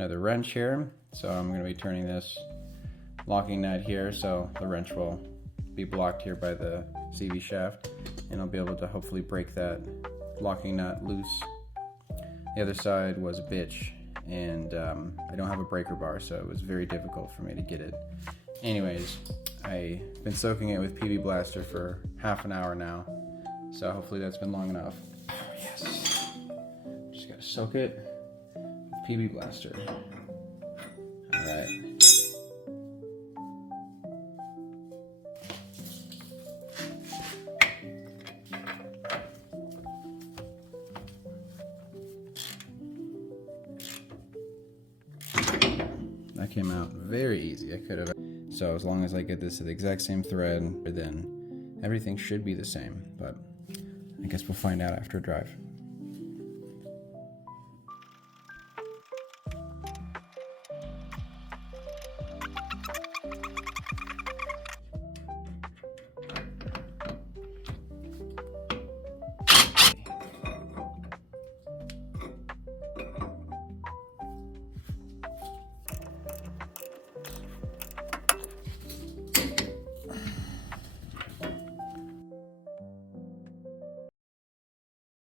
another wrench here. So I'm going to be turning this locking nut here, so the wrench will be blocked here by the CV shaft, and I'll be able to hopefully break that locking nut loose. The other side was a bitch, and I don't have a breaker bar, so it was very difficult for me to get it. Anyways, I've been soaking it with PB Blaster for half an hour now, so hopefully that's been long enough. Yes. Just gotta soak it with PB Blaster. Alright. That came out very easy. I could have. So as long as I get this to the exact same thread, then everything should be the same. But I guess we'll find out after a drive.